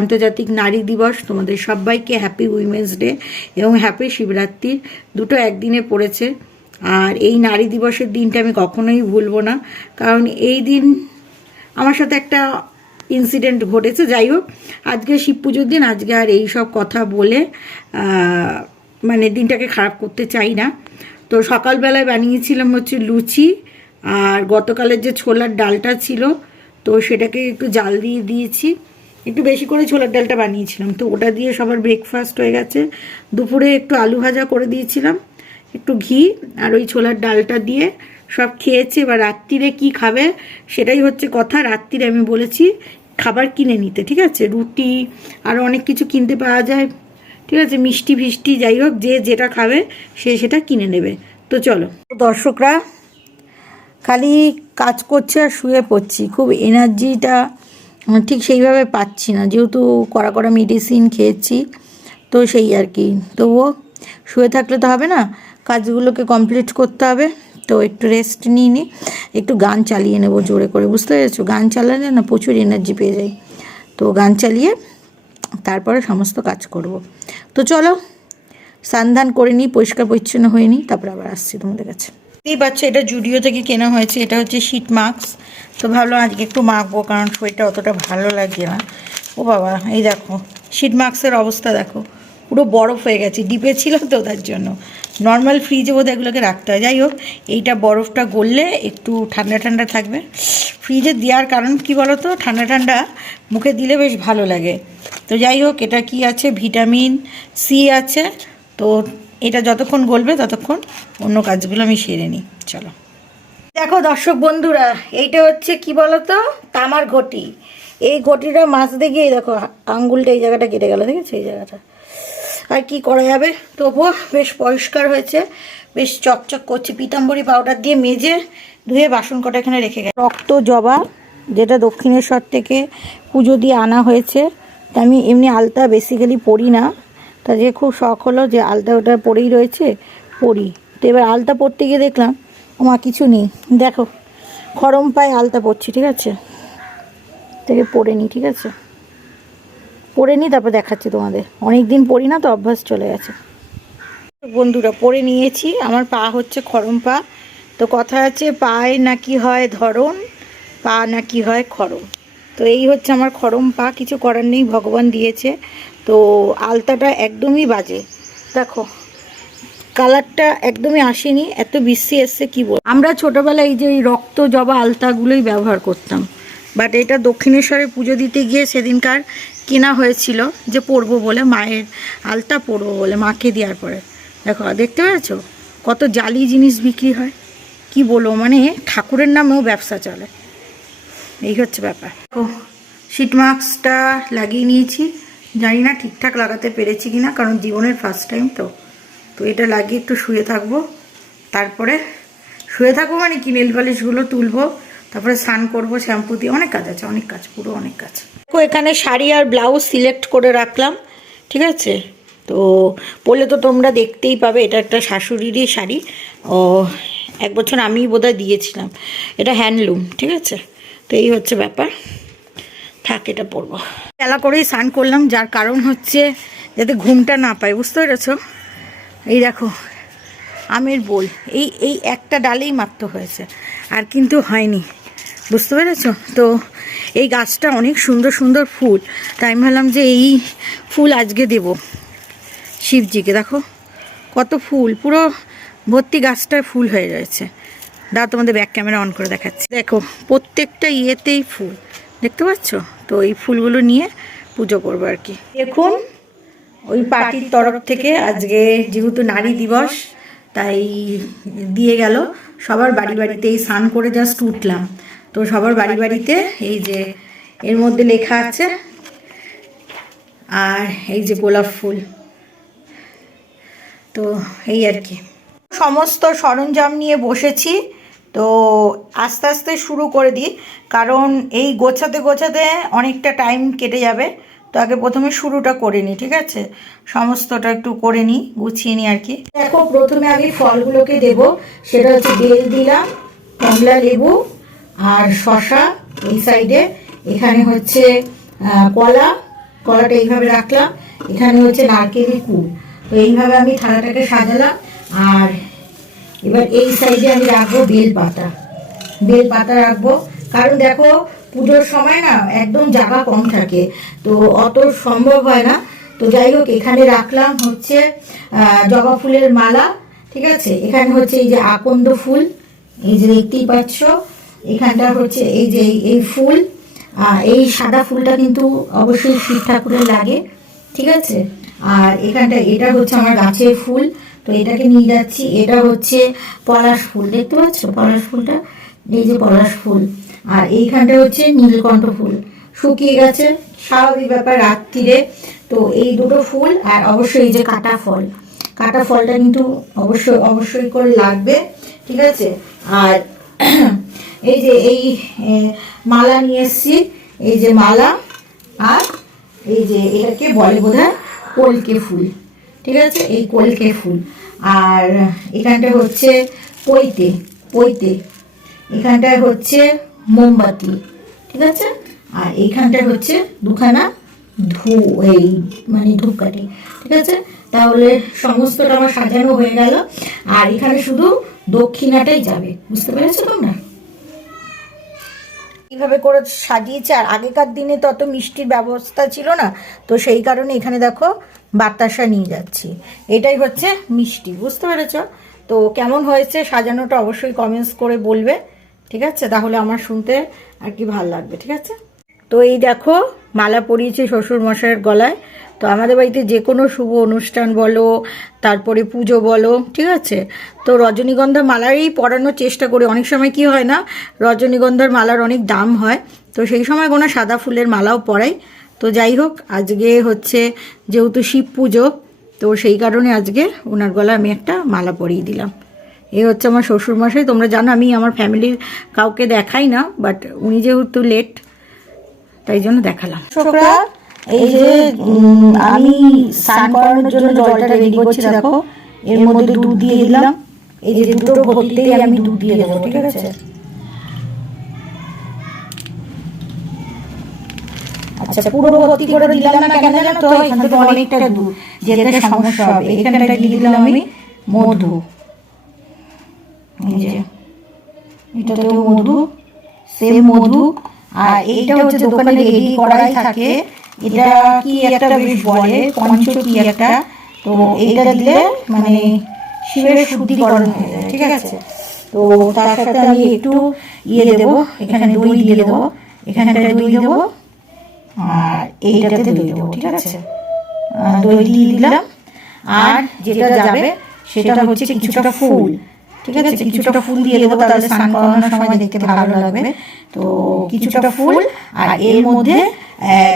আন্তর্জাতিক নারী দিবস। তোমাদের সবাইকে হ্যাপি উইমেন্স ডে এবং হ্যাপি শিবরাত্রির দুটো একদিনে পড়েছে। আর এই নারী দিবসের দিনটা আমি কখনোই ভুলবো না। কারণ এই দিন আমার সাথে একটা ইনসিডেন্ট ঘটেছে। যাই হোক, আজকে শিব পুজোর দিন। আজকে আর এই সব কথা বলে মানে দিনটাকে খারাপ করতে চাই না। তো সকালবেলায় বানিয়েছিলাম হচ্ছে লুচি আর গতকালের যে ছোলার ডালটা ছিল, তো সেটাকে একটু জাল দিয়ে দিয়েছি। একটু বেশি করে ছোলার ডালটা বানিয়েছিলাম। তো ওটা দিয়ে সবার ব্রেকফাস্ট হয়ে গেছে। দুপুরে একটু আলু ভাজা করে দিয়েছিলাম, একটু ঘি আর ওই ছোলার ডালটা দিয়ে সব খেয়েছে। বা রাত্রিরে কি খাবে সেটাই হচ্ছে কথা। রাত্রিরে আমি বলেছি খাবার কিনে নিতে, ঠিক আছে? রুটি আর অনেক কিছু কিনতে পাওয়া যায়, ঠিক আছে? মিষ্টি ফিষ্টি যাই হোক, যে যেটা খাবে সে সেটা কিনে নেবে। তো চলো। দর্শকরা, খালি কাজ করছে আর শুয়ে পড়ছি। খুব এনার্জিটা ঠিক সেইভাবে পাচ্ছি না। যেহেতু কড়া কড়া মেডিসিন খেয়েছি, তো সেই আর কি। তবুও শুয়ে থাকলে তো হবে না। কাজগুলোকে কমপ্লিট করতে হবে, তো একটু রেস্ট নিয়ে নিই একটু গান চালিয়ে নেব জোরে করে। বুঝতে পেরেছ? গান চালালে না প্রচুর এনার্জি পেয়ে যাই। তো গান চালিয়ে তারপরে সমস্ত কাজ করব। তো চলো, সান্ধান করে নিই পরিষ্কার পরিচ্ছন্ন হয়ে নিই তারপর আবার আসছি তোমাদের কাছে। এই পাচ্ছ, এটা জুডিও থেকে কেনা হয়েছে, এটা হচ্ছে শীত মাস্ক তো ভাবলাম আজকে একটু মাখবো, কারণ শরীরটা অতটা ভালো লাগছে না। ও বাবা, এই দেখো শীত মাস্কের অবস্থা দেখো। পুরো বরফ হয়ে গেছে, ডিপে ছিল তো তার জন্য। নর্মাল ফ্রিজে বোধহয় এগুলোকে রাখতে হয়। যাই হোক, এইটা বরফটা গললে একটু ঠান্ডা ঠান্ডা থাকবে। ফ্রিজে দেওয়ার কারণ কি বলো তো ঠান্ডা ঠান্ডা মুখে দিলে বেশ ভালো লাগে। তো যাই হোক, এটা কি আছে? ভিটামিন সি আছে। তো এটা যতক্ষণ গলবে, ততক্ষণ অন্য কাজগুলো আমি সেরে নিই। চলো। দেখো দর্শক বন্ধুরা, এইটা হচ্ছে কি বলতো? তামার ঘটি। এই ঘটিটা মাছ দিয়ে দেখো, আঙ্গুলটা এই জায়গাটা কেটে গেল, দেখেছ? এই জায়গাটা। আর কি করা যাবে? তবুও বেশ পরিষ্কার হয়েছে। বেশ চকচক করছে। পিতাম্বরী পাউডার দিয়ে মেজে ধুয়ে বাসন কটা এখানে রেখে গেছে। রক্ত জবা, যেটা দক্ষিণেশ্বর থেকে পুজো দিয়ে আনা হয়েছে। তা আমি এমনি আলতা বেসিক্যালি পরি না। তা যে খুব শখ হলো যে আলতা ওটা পরেই রয়েছে, পরি। তো এবার আলতা পরতে গিয়ে দেখলাম মা কিছু নেই। দেখো, খরম পায়ে আলতা পরছি, ঠিক আছে? থেকে পরে নিই ঠিক আছে? পরে নিই তারপর দেখাচ্ছি তোমাদের। অনেক দিন পরি না, তো অভ্যাস চলে গেছে। বন্ধুরা, পরে নিয়েছি। আমার পা হচ্ছে খরম পা। তো কথা আছে, পায়ে নাকি হয় ধরন পা নাকি হয় খরম। তো এই হচ্ছে আমার খরম পা, কিছু করার নেই, ভগবান দিয়েছে। তো আলতাটা একদমই বাজে। দেখো, কালারটা একদমই আসেনি, এত বিশ্রী এসছে কি বল আমরা ছোটোবেলায় এই যে এই রক্ত জবা আলতাগুলোই ব্যবহার করতাম। বাট এটা দক্ষিণেশ্বরে পুজো দিতে গিয়ে সেদিনকার কেনা হয়েছিল, যে পরবো বলে, মায়ের আলতা পরবো বলে, মাকে দেওয়ার পরে। দেখো দেখতে পেয়েছ কত জালি জিনিস বিক্রি হয়। কি বলব মানে ঠাকুরের নামেও ব্যবসা চলে। এই হচ্ছে ব্যাপার। ও শীত মাস্কটা লাগিয়ে নিয়েছি। জানি না ঠিকঠাক লাগাতে পেরেছি কি না কারণ জীবনের ফার্স্ট টাইম তো। তো এটা লাগিয়ে একটু শুয়ে থাকব। তারপরে শুয়ে থাকব মানে কি নেল পালিশগুলো তুলবো, তারপরে স্নান করব শ্যাম্পু দিয়ে। অনেক কাজ আছে, অনেক কাজ, পুরো অনেক কাজ। দেখো, এখানে শাড়ি আর ব্লাউজ সিলেক্ট করে রাখলাম, ঠিক আছে? তো পরলে তো তোমরা দেখতেই পাবে, এটা একটা শাশুড়িরই শাড়ি। ও, এক বছর আমিই বোধহয় দিয়েছিলাম। এটা হ্যান্ডলুম ঠিক আছে? তো এই হচ্ছে ব্যাপার। থাক, এটা পরবো। বেলা করেই স্নান করলাম, যার কারণ হচ্ছে যাতে ঘুমটা না পায়, বুঝতে পেরেছ? এই দেখো, আমের বোল। এই এই একটা ডালেই মাত্র হয়েছে, আর কিন্তু হয়নি, বুঝতে পেরেছ? তো এই গাছটা অনেক সুন্দর সুন্দর ফুল। তাই আমি ভাবলাম যে এই ফুল আজকে দেব শিবজিকে। দেখো, কত ফুল, পুরো ভর্তি গাছটায় ফুল হয়ে রয়েছে। দাও তোমাদের ব্যাক ক্যামেরা অন করে দেখাচ্ছি। দেখো, প্রত্যেকটা ইয়েতেই ফুল, দেখতে পাচ্ছ? তো এই ফুলগুলো নিয়ে পুজো করব আর কি। দেখুন, ওই পার্টির তরফ থেকে আজকে যেহেতু নারী দিবস, তাই দিয়ে গেল। সবার বাড়ি বাড়িতেই স্নান করে জাস্ট উঠলাম। তো সবার বাড়ি বাড়িতে এই যে, এর মধ্যে লেখা আছে, আর এই যে গোলাপ ফুল। তো এই আর কি। সমস্ত সরঞ্জাম নিয়ে বসেছি। তো আস্তে আস্তে শুরু করে দিই। কারণ এই গোছাতে গোছাতে অনেকটা টাইম কেটে যাবে। তো আগে প্রথমে শুরুটা করে নিই, ঠিক আছে? সমস্তটা একটু করে নিই, গুছিয়ে নিই আর কি। দেখো, প্রথমে আমি ফলগুলোকে দেব। সেটা হচ্ছে বেল, দিলাম, কমলা, লেবু আর শশা এই সাইডে এখানে হচ্ছে কলা। কলাটা এইভাবে রাখলাম। এখানে হচ্ছে নারকেলের কুল। তো এইভাবে আমি থালাটাকে সাজালাম। আর এবার এই সাইডে আমি রাখব বেল পাতা বেল পাতা রাখব। কারণ দেখো, পুজোর সময় না একদম জায়গা কম থাকে, তো অত সম্ভব হয় না। তো যাই হোক, এখানে রাখলাম হচ্ছে জবা ফুলের মালা, ঠিক আছে? এখানে হচ্ছে এই যে আকন্দ ফুল, এই যে দেখতেই পাচ্ছ। এখানটা হচ্ছে এই যে এই- ফুল এই সাদা ফুলটা কিন্তু অবশ্যই শিব ঠাকুরের লাগে, ঠিক আছে? আর এখানটা, এটা হচ্ছে আমার গাছের ফুল। তো এটাকে নিয়ে যাচ্ছি। এটা হচ্ছে পলাশ ফুল। দেখতে পাচ্ছ? পলাশ ফুলটা? এই যে পলাশ ফুল। আর এইখানটা হচ্ছে নীলকণ্ঠ ফুল। শুকিয়ে গেছে। স্বাভাবিক ব্যাপার রাত্রিরে। তো এই দুটো ফুল আর অবশ্যই এই যে কাটা ফল। কাটা ফলটা কিন্তু অবশ্যই অবশ্যই করে লাগবে। ঠিক আছে? আর এই যে এই মালা নিয়ে এসছি। এই যে মালা আর এই যে এটাকে বলে বোধহয় কলকে ফুল। ঠিক আছে? এই কলকে ফুল। আর এখানটা হচ্ছে পৈতে পৈতে। এখানটায় হচ্ছে মোমবাতি, ঠিক আছে? আর এইখানটা হচ্ছে দুখানা ধু, এই মানে ধূপকাঠি, ঠিক আছে? তাহলে সমস্তটা আমার সাজানো হয়ে গেল। আর এখানে শুধু দক্ষিণাটাই যাবে, বুঝতে পেরেছ তোমরা? এইভাবে করে সাজিয়েছে, আর আগেকার দিনে তো অত মিষ্টির ব্যবস্থা ছিল না। তো সেই কারণে এখানে দেখো বাতাসা নিয়ে যাচ্ছি। এটাই হচ্ছে মিষ্টি, বুঝতে পেরেছ? তো কেমন হয়েছে সাজানোটা অবশ্যই কমেন্টস করে বলবে, ঠিক আছে? তাহলে আমার শুনতে আর কি ভালো লাগবে, ঠিক আছে? তো এই দেখো মালা পরিয়েছি শ্বশুর মশাইয়ের গলায়। তো আমাদের বাড়িতে যে কোনো শুভ অনুষ্ঠান বলো, তারপরে পুজো বলো, ঠিক আছে? তো রজনীগন্ধা মালারই পরানোর চেষ্টা করি। অনেক সময় কি হয় না, রজনীগন্ধার মালার অনেক দাম হয়, তো সেই সময় কোনো সাদা ফুলের মালাও পরাই। তো যাই হোক, আজকে হচ্ছে যেহেতু শিব পুজো, তো সেই কারণে আজকে ওনার গলায় আমি একটা মালা পরিয়ে দিলাম। এই হচ্ছে আমার শ্বশুরমশাই, তোমরা জানো আমি আমার ফ্যামিলির কাউকে দেখাই না, বাট উনি যেহেতু লেট, তাই জন্য দেখালাম। এই যে আমি স্নান করানোর জন্য জলটা রেডি করছি, দেখো। এর মধ্যে দুধ দিয়ে দিলাম। এই যে দুটো ভর্তিতেই আমি দুধ দিয়ে দেবো, ঠিক আছে? আচ্ছা পুরো ভর্তি করে দিলাম না কেন জানো তো? এখান থেকে অনেকটা দুধ, যেতে সমস্যা হবে। এখানটা দিয়ে দিলাম আমি মধু। এই যে, এটাতেও মধু সেম মধু। আর এইটা হচ্ছে দোকানে রেডি করাই থাকে এটা কি একটা বেশ বলে? পঞ্চ কি একটা। তো এইটা দিলে মানে শিবের শুদ্ধিকরণ হয়ে যায়, ঠিক আছে? তো তার সাথে আমি একটু ইয়ে দেবো, এখানে দই দিয়ে দেবো। এখানটায় দই দেবো। আর এইটাতে দই দেবো, ঠিক আছে? দই দিয়ে দিলাম। আর যেটা যাবে, সেটা হচ্ছে কিছুটা ফুল, ঠিক আছে? কিছুটা ফুল দিয়ে দেবো, তাহলে স্নান করানোর সময় দেখতে ভালো লাগবে। তো কিছুটা ফুল, আর এর মধ্যে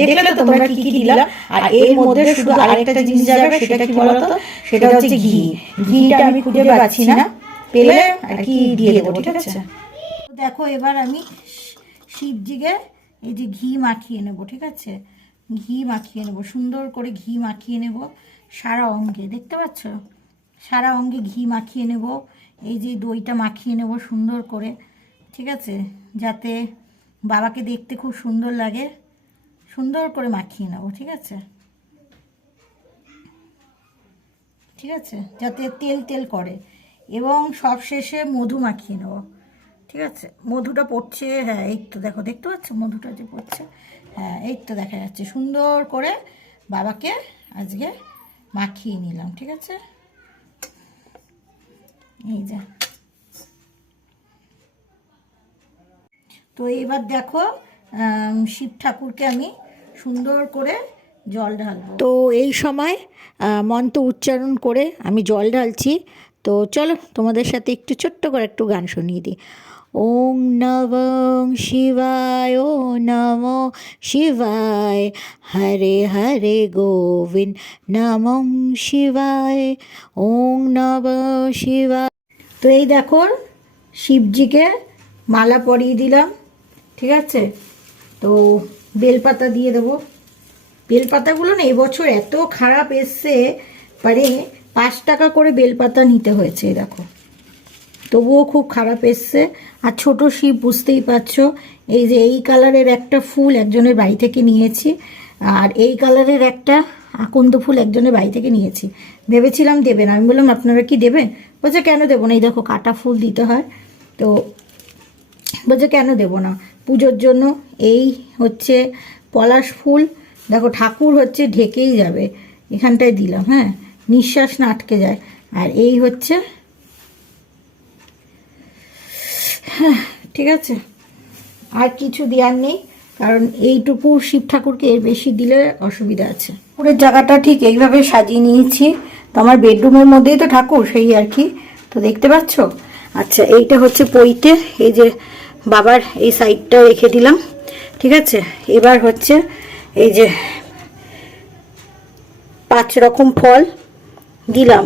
দেখলে তো তোমরা কি কি আর এর মধ্যে শুধু আরেকটা জিনিস যাবে, সেটা কি সেটা হচ্ছে ঘি। ঘিটা আমি খুঁজে পাচ্ছি না। পেলে আর কি দিয়ে দেবো, ঠিক আছে? দেখো, এবার আমি শিবজিকে এই যে ঘি মাখিয়ে নেব, ঠিক আছে? ঘি মাখিয়ে নেব, সুন্দর করে ঘি মাখিয়ে নেব সারা অঙ্গে, দেখতে পাচ্ছ? সারা অঙ্গে ঘি মাখিয়ে নেব, এই যে দইটা মাখিয়ে নেব সুন্দর করে, ঠিক আছে? যাতে বাবাকে দেখতে খুব সুন্দর লাগে। সুন্দর করে মাখিয়ে নেব, ঠিক আছে? ঠিক আছে? যাতে তেল তেল করে। এবং সব শেষে মধু মাখিয়ে নেব, ঠিক আছে? মধুটা পড়ছে হ্যাঁ এই তো দেখো, দেখতে পাচ্ছ মধুটা যে পড়ছে? হ্যাঁ এই তো দেখা যাচ্ছে। সুন্দর করে বাবাকে আজকে মাখিয়ে নিলাম, ঠিক আছে? এই যা। তো এবার দেখো শিব ঠাকুরকে আমি সুন্দর করে জল ঢালবো। তো এই সময় মন্ত্র উচ্চারণ করে আমি জল ঢালছি। তো চলো তোমাদের সাথে একটু ছোট্ট করে একটু গান শুনিয়ে দিই। ওং নম শিবায় ও নম শিবায় হরে হরে গোবিন্দ নমঃ শিবায় ওং নম শিবায়। তো এই দেখো শিবজিকে মালা পরিয়ে দিলাম ঠিক আছে? তো বেলপাতা দিয়ে দেবো। বেলপাতাগুলো না এবছর এত খারাপ এসছে পারে পাঁচ টাকা করে বেলপাতা নিতে হয়েছে দেখো। তবুও খুব খারাপ এসছে। আর ছোট শিব বুঝতেই পারছ, এই যে এই কালারের একটা ফুল একজনের বাড়ি থেকে নিয়েছি, আর এই কালারের একটা আকন্দ ফুল একজনের বাড়ি থেকে নিয়েছি। ভেবেছিলাম দেবেন আমি বললাম, আপনারা কি দেবেন? বলছে, কেন দেবো না? এই দেখো, কাটা ফুল দিতে হয়। তো বলছে, কেন দেবো না? পুজোর জন্য। এই হচ্ছে পলাশ ফুল। দেখো ঠাকুর হচ্ছে ঢেকেই যাবে। এখানটায় দিলাম হ্যাঁ? নিঃশ্বাস না আটকে যায়। আর এই হচ্ছে হ্যাঁ ঠিক আছে। আর কিছু দেওয়ার নেই, কারণ এইটুকু শিব ঠাকুরকে এর বেশি দিলে অসুবিধা আছে। পুরের জায়গাটা ঠিক এইভাবে সাজিয়ে নিয়েছি। তো আমার বেডরুমের মধ্যেই তো ঠাকুর, সেই আর কি। তো দেখতে পাচ্ছ? আচ্ছা এইটা হচ্ছে পইতে এই যে বাবার এই সাইডটা রেখে দিলাম, ঠিক আছে? এবার হচ্ছে এই যে পাঁচ রকম ফল দিলাম।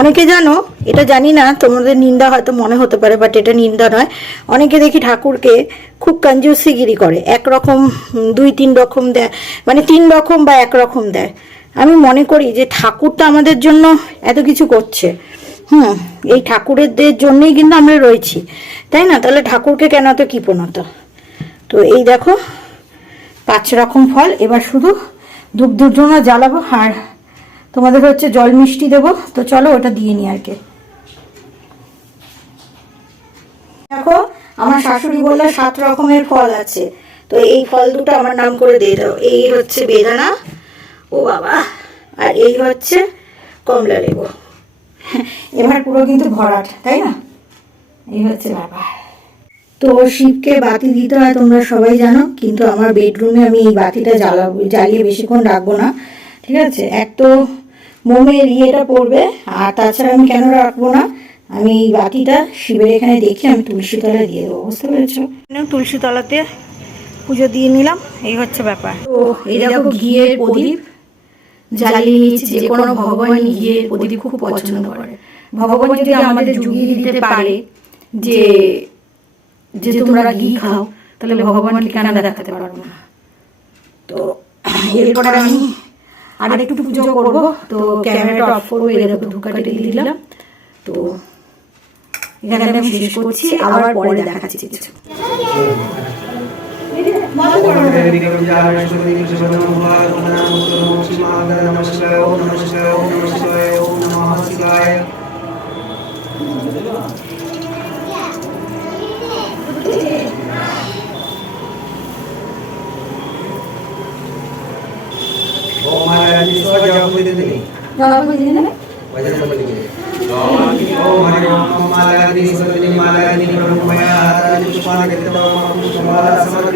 অনেকে জানো, এটা জানি না, তোমাদের নিন্দা হয়তো মনে হতে পারে বাট এটা নিন্দা নয়। অনেকে দেখি ঠাকুরকে খুব কঞ্জুসিগিরি করে, এক রকম দুই, তিন রকম দেয় মানে তিন রকম বা এক রকম দেয়। আমি মনে করি যে ঠাকুরটা আমাদের জন্য এত কিছু করছে। হুম, এই ঠাকুরেরদের জন্যই কিন্তু আমরা রয়েছি। তাই না? তাহলে ঠাকুরকে কেন তো এত কৃপণতা? তো এই দেখো, পাঁচ রকম ফল। এবার শুধু ধূপ জন্য জ্বালাবো আর তোমাদের হচ্ছে জল মিষ্টি দেবো। তো চলো ওটা দিয়ে নি আর কি। দেখো, আমার শাশুড়ি বললে সাত রকমের ফল আছে। তো এই ফল দুটো আমার নাম করে দিয়ে দাও। এই হচ্ছে বেদানা। ও বাবা! আর এই হচ্ছে কমলা লেবু। এবার পুরো কিন্তু ভরাট তাই না? এই হচ্ছে ব্যাপার। তো শিবকে বাতি দিতে হয় তোমরা সবাই জানো কিন্তু আমার বেডরুমে আমি এই বাতিটা জ্বালাবো জ্বালিয়ে বেশিক্ষণ রাখব না ঠিক আছে? এক তো মোমের ইয়েটা পড়বে আর তাছাড়া আমি কেন রাখব না? আমি এই বাতিটা শিবের এখানে দেখে আমি তুলসী তলায় দিয়ে দেবো বুঝতে পেরেছ? তুলসী তলাতে পুজো দিয়ে নিলাম এই হচ্ছে ব্যাপার। তো এই দেখো ঘিয়ের প্রদীপ। জ্বালিয়ে নিয়েছি যে কোনো ভগবান ঘিয়ের প্রদীপ খুব পছন্দ করে। ভগবান যদি আমাদের জুগিয়ে দিতে পারে যে যে তোমরা ঘি খাও, তাহলে ভগবানকে কেন দেখাতে পারব না? তো এরপরে আমি আর একটু পুজো করব। তো ক্যামেরাটা অফ করব দেখো ধূপকাঠি দিয়ে দিলাম। তো এখানে আমি শেষ করছি, আবার পরে দেখাচ্ছি কিছু। Jangan lupa di sini.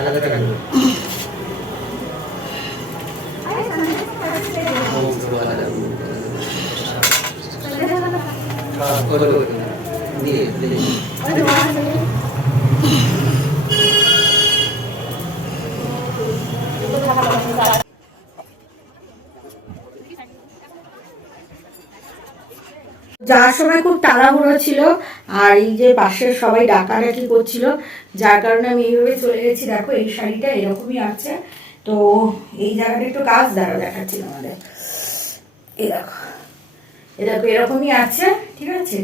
talaga-talaga. Hindi, hindi. Ano ba? যাওয়ার সময় খুব তাড়াহুড়ো ছিল, আর এই যে পাশের সবাই ডাকাডাকি করছিল, যার কারণে আমি এইভাবে চলে গেছি। দেখো, এই শাড়িটা এরকমই আছে। তো এই জায়গাটা একটু কাজ দ্বারা দেখাচ্ছিল আমাদের। এই দেখো এ দেখো, এরকমই আছে, ঠিক আছে?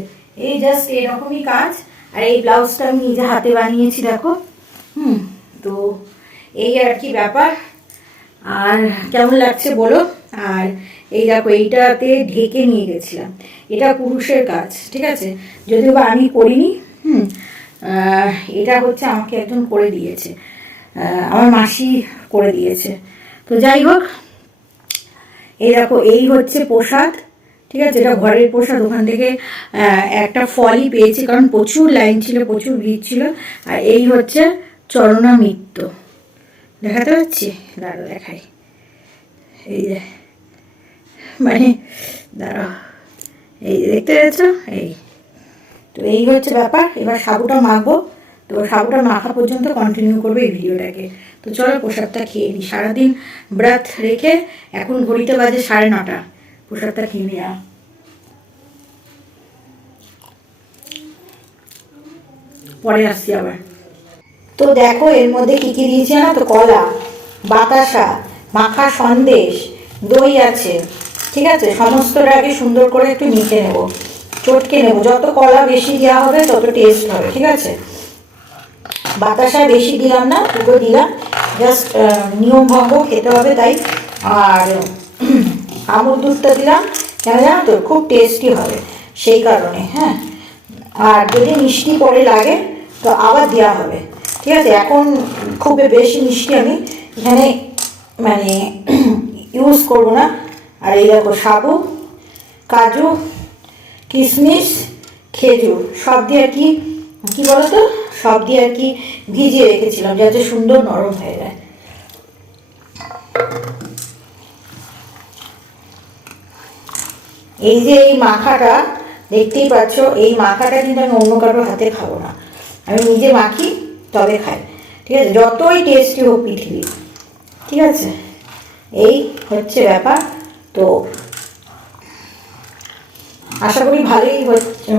এই জাস্ট এরকমই কাজ। আর এই ব্লাউজটা আমি নিজে হাতে বানিয়েছি, দেখো। হুম, তো এই আর কি ব্যাপার। আর কেমন লাগছে বলো? আর এই দেখো, এইটাতে ঢেকে নিয়ে গেছিলাম। এটা পুরুষের কাজ, ঠিক আছে? যদিও বা আমি করিনি হুম এটা হচ্ছে আমাকে একজন করে দিয়েছে। আমার মাসি করে দিয়েছে। তো যাই হোক, এই দেখো, এই হচ্ছে প্রসাদ, ঠিক আছে? এটা ঘরের প্রসাদ, ওখান থেকে একটা ফলই পেয়েছি, কারণ প্রচুর লাইন ছিল, প্রচুর ভিড় ছিল। আর এই হচ্ছে চরণামিত্র দেখাতে পাচ্ছি? দাঁড়া দেখাই। এই যে মানে দাঁড়া এই দেখতে পাচ্ছ এই। তো এই হচ্ছে ব্যাপার। এবার সাবুটা মাখবো। তো সাবুটা মাখা পর্যন্ত কন্টিনিউ করব এই ভিডিওটাকে। তো চলো, প্রসাদটা খেয়ে নিই সারাদিন ব্রাত রেখে এখন ঘড়িতে বাজে সাড়ে নটা। প্রসাদটা খেয়ে নিলাম পরে আসছি আবার। তো দেখো এর মধ্যে কি কি দিয়েছে না তো? কলা, বাতাসা, মাখা সন্দেশ, দই আছে, ঠিক আছে? সমস্তটাকে সুন্দর করে একটু মেখে নেব, চটকে নেব। যত কলা বেশি দেওয়া হবে, তত টেস্ট হবে, ঠিক আছে? বাতাসা বেশি দিলাম না, দুটো দিলাম। জাস্ট নিয়ম ভঙ্গ খেতে হবে তাই। আর আমুল দুধটা দিলাম, কেন জানো তো? খুব টেস্টি হবে, সেই কারণে হ্যাঁ? আর যদি মিষ্টি পরে লাগে, তো আবার দেওয়া হবে। ঠিক আছে, এখন খুব বেশি মিষ্টি আমি। এখানে মানে ইউজ করব না। আর এই দেখো সাবু, কাজু কিশমিশ খেজুর, সব দিয়ে আর কি, কী বলতো? সব দিয়ে আর কি ভিজিয়ে রেখেছিলাম যাতে সুন্দর নরম হয়ে যায়। এই যে এই মাখাটা, দেখতেই পাচ্ছ, এই মাখাটা কিন্তু আমি অন্য কারোর হাতে খাব না। আমি নিজে মাখি তবে খায়। ঠিক আছে? যতই টেস্টি হোক পৃথিবী। ঠিক আছে? এই হচ্ছে ব্যাপার। তো আশা করি ভালোই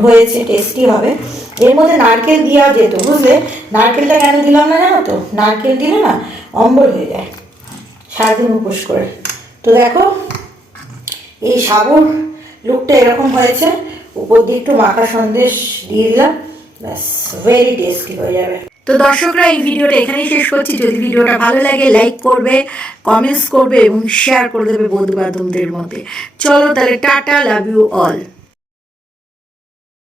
হয়েছে টেস্টি হবে। এর মধ্যে নারকেল দেওয়া যেত, বুঝলে? নারকেলটা কেন দিলাম না জানো তো? নারকেল দিলে না অম্বল হয়ে যায়। সারাদিন উপোস করে। তো দেখো, এই সাবুর লুকটা এরকম হয়েছে। উপর দিয়ে একটু মাখা সন্দেশ দিয়ে দিলাম। ব্যাস ভেরি টেস্টি হয়ে যাবে। তো দর্শকরা, এই ভিডিওটা এখানেই শেষ করছি। যদি ভিডিওটা ভালো লাগে লাইক করবে কমেন্টস করবে এবং শেয়ার করে দেবে বন্ধু বান্ধবদের মধ্যে। চলো তাহলে টাটা লাভ ইউ অল